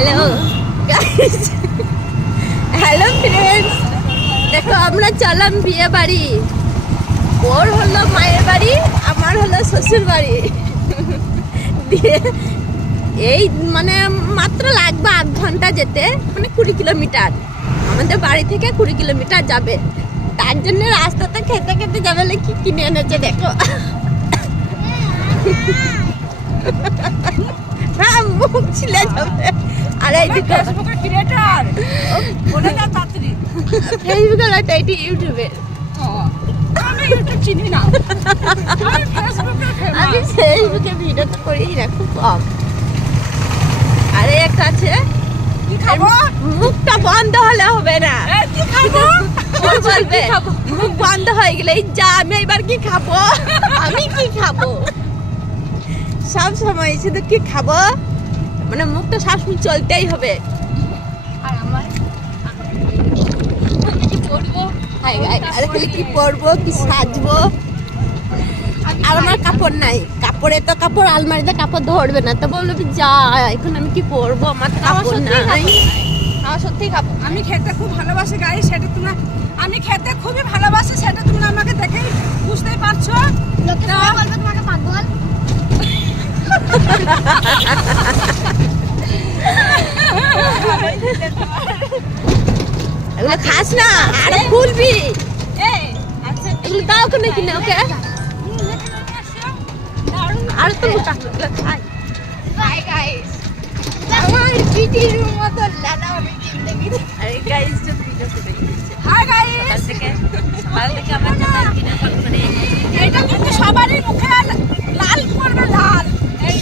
Hello guys, hello friends, দেখো আমরা চলাম বিয়ে বাড়ি। ওর হলো মায়ের বাড়ি, আমার হলো শ্বশুর বাড়ি। দিয়ে এই মানে মাত্র লাগবে 8 ঘন্টা যেতে, মানে 20 কিলোমিটার। আমাদের বাড়ি থেকে 20 কিলোমিটার যাবে। তার জন্য রাস্তাতে খেতে খেতে যাবে। কি কিনে এনেছে দেখো। হ্যাঁ, মুখ ছিলে যাবে। আর এইদিকে ফেসবুকের ক্রিয়েটর, বলে না তাড়াতাড়ি। ফেসবুকের না, এটা ইউটিউবে। আমি ইউটিউব চিনি না, আমি ফেসবুকে ভিডিও তো করি না, খুব কম। আরে একটা আছে, কি খাবো? মুখটা বন্ধ হলে হবে না। কি খাবো বলবে, মুখ বন্ধ হয়ে গেলে যা আমি এবার কি খাবো, আমি কি খাবো, সব সময় শুধু কি খাবো, মানে মুখটা সবসময় চলতেই হবে। আর আমার কি পরবো, আরে খালি কি পরবো, কি সাজবো। আর আমার কাপড় নাই, কাপড়ে তো কাপড় আলমারিতে কাপড় ধরবে না, তো বললো যা এখন আমি কি পরবো, আমার কাপড় নাই। আমার সত্যি খাবো, আমি খেতে খুব ভালোবাসি গাইস, সেটা তোমরা, আমি খেতে খুবই ভালোবাসি, সেটা তোমরা আমাকে দেখে বুঝতেই পারছো। তোমাকে পাগল এগুলো খাস না, আরে ফুলবি। আচ্ছা এগুলো দাও কিনে কিনে ওকে। আর তো এগুলো খাই। হাই গাইস, আমার ভিডিওর মতো লালা আমি জিন্দেগি। আরে গাইস, जो ভিডিও করে দিয়েছে। হাই গাইস, সকাল থেকে আমার চ্যানেল ভিডিও কল করে। এটা কিন্তু সবারই মুখে লাল করবে, লাল। এই